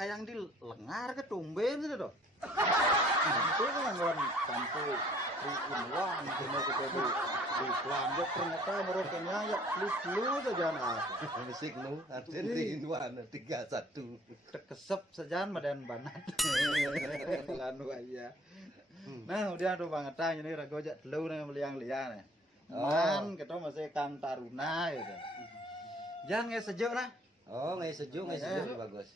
kayang di lengar ke tumben gitu toh. Itu kan nggon sampo di inwang dene kita di Kelanjut ternyata merokenya ya flu saja nah. Musik nu Argentina 3-1. Terkesep saja badan banat. Lanu aja. Nah, udah tuh banget tanya ini rago jak telu nang liang-liang nih. Man, kita masih Kang Taruna gitu. Jangan nggak sejuk lah. Oh, ngai sejuk bagus.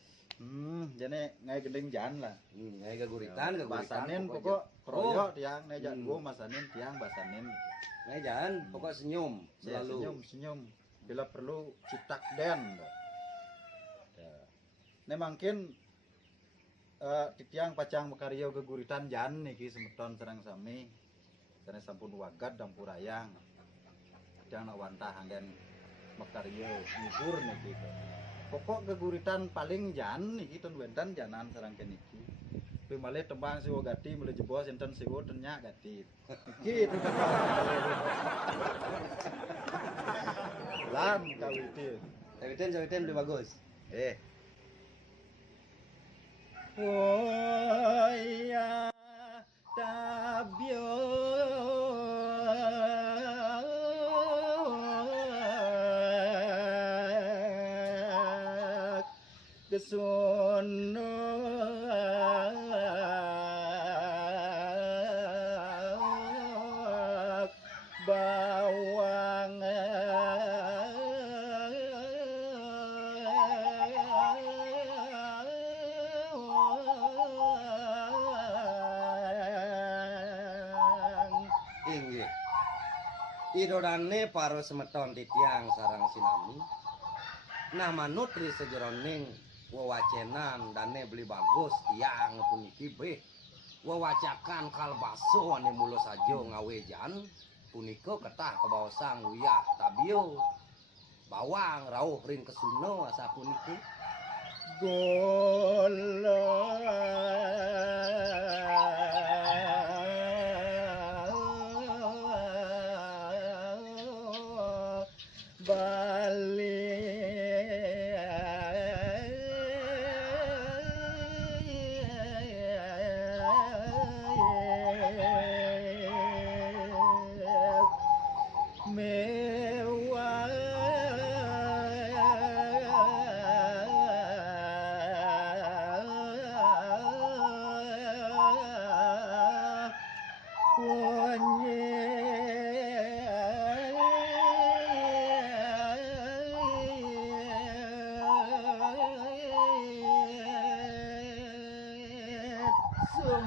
Jadi ngai gending jan lah. Ngai gaguritan basanin pokok kroyok tiang ngai jak gua masanin tiang basanin. Ngai jan pokok senyum selalu. Senyum. Bila perlu citak den. Nih mungkin titiang pacang makaryo geguritan jan niki semeton serang sami. Karena sampun wagat dampurayang. Titiang nak wantahan dan makaryo ngubur niki. Pokok geguritan paling jan niki ten wentan janan serang keniki. Tapi malah tembang siwo gati mulai jebos enten siwo tenyak gati. Gitu. Lam kawitin. Kawitin lebih bagus. Oh ya tabio kesono bawang inggih idodane para semeton titiang sarang sinami nah manut ri sejeroning wewacenan dane beli bagus tiang puniki beh wewacakan kalbaso ane mulo sajo ngawejan punika ketah kebawasang uyah tabio bawang rauh ring kesuno asa puniki golo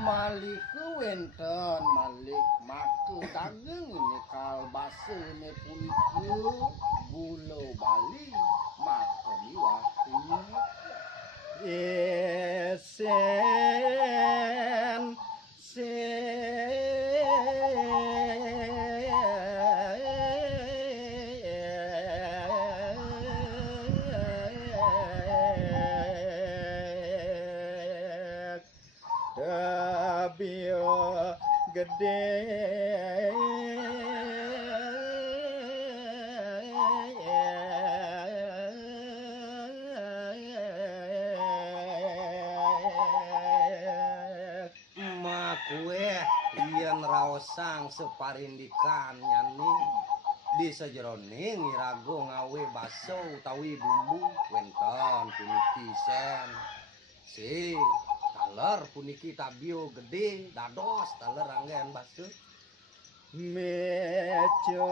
Maliku wenten malik maku daging ini kalbasa ini puniku bulo Bali makoni waktunya bio gede emak kue yen raosang separindikan nyani di sejeroning irago ngawe baso utawi bumbu wenten puniki sen si taler puniki tabio gede dados taler anggen baso meco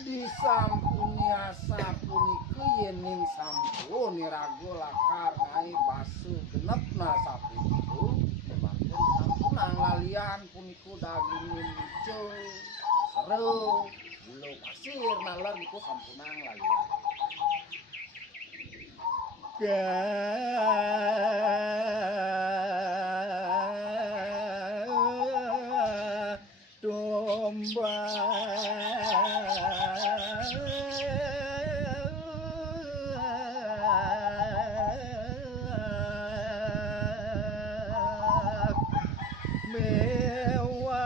disampuni asa puniku yening sampun nirago lakar nai basu genep na sapiku mangken sampun nang lalian puniku daging hijau seru bulu pasir nalar niku sampunang lalian. Domba mewah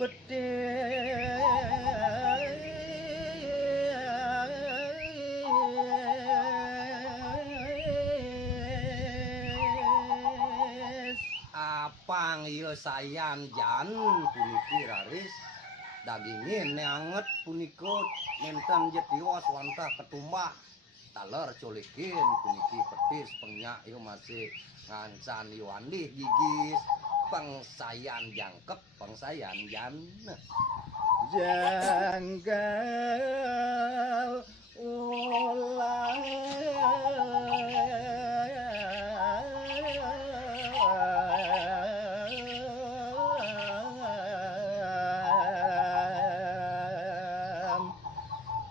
pedes Apang ieu sayan jan puniki raris dagingin neanget punika nenten jetiwas wantah ketumbah taler colikin puniki petis pengyak ieu masih ngancan iwandih gigis pengsayan jangkep pengsayan jan janggal ulam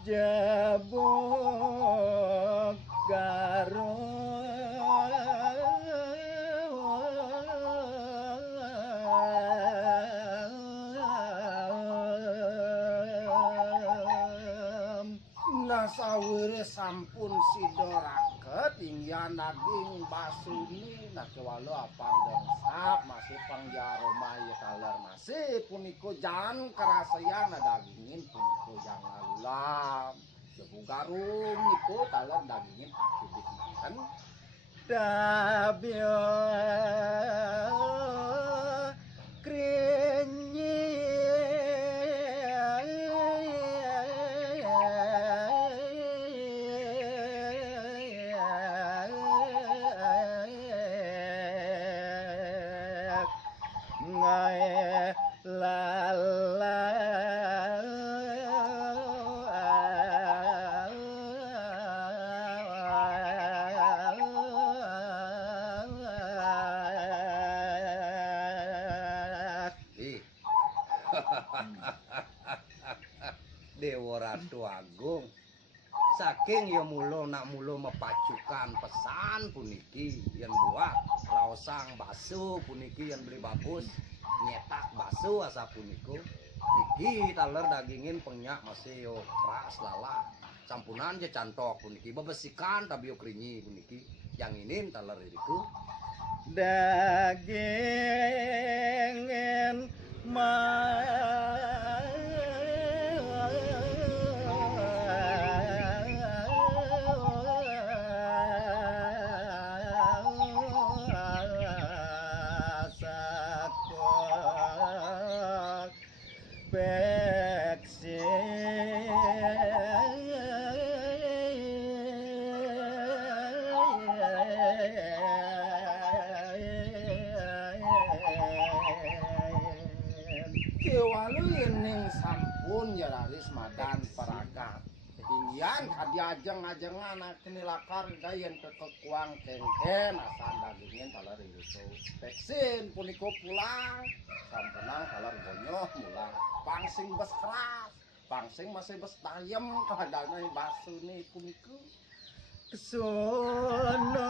jabok garam nasawire sampun sidoraket ingyan daging basuni nah kewalo apang dengsap masih pangjaroma ieu kaler masih puniko jan kerasayan dagingin puniko jang lalulam debu garum niku taler dagingin akibik makan dabio ngai ih Dewa Ratu Agung saking ya mulo nak mulo mepacukan pesan puniki yang buat raosang bakso puniki yang beli bagus nyetak bakso asa puniko iki taler dagingin pengyak masih yo keras lala campunan je cantok puniki bebesikan tapi yo keringi puniki yang ini taler itu dagingin masak peksi kewalu ning sampun ya laris madan parakat ingyan kadiajeng-ajengan kenilakar gayen kekekuang kengken asan dagingin taler itu vaksin puniko pulang sampunang taler bonyoh mulang pangsing bes keras pangsing masih bes tayem kahadana basu nih puniko kesono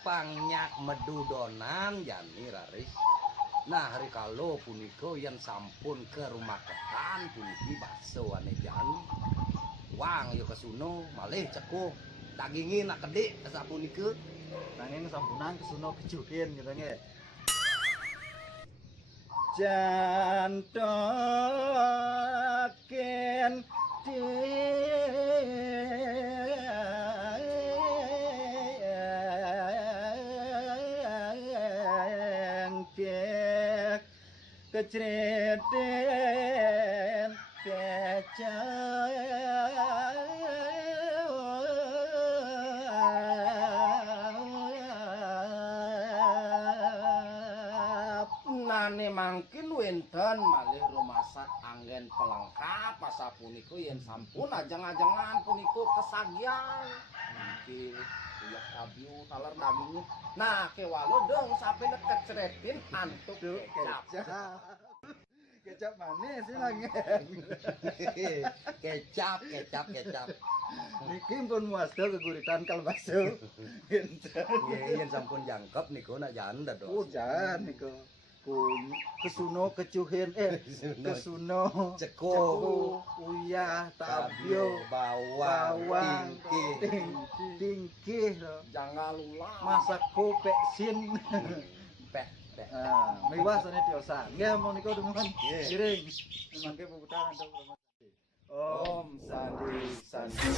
pangyak medudonan jani raris nah hari kalau puniko yang sampun ke rumah ketan puniki bakso ane jan wang yo kesuno malih cekuh dagingin nak kedik asa puniko nanging sampunan kesuno kejukin gitu nge jantokin kecreten Nane mangkin wenten malih rumasak anggen pelengkap pasapunika yen sampun ajeng-ajengan punika kesagyan. Nggih, uyah kabiu taler nami. Nah, kewalo dong sampai kecretin antuk kecap. Kecap manis sih lagi. Kecap. Niki pun muasta keguritan kalbaso. Yen sampun jangkep niku nak janda dong. Jan niku. Kesuno kecuhin kesuno Ceko, uyah tabio bawang, tingkih jangan lulah. masak kopek sin Peh. mewah sana diosa nggih mau niku demen Nggih. giring mangke puputaran Om Sandi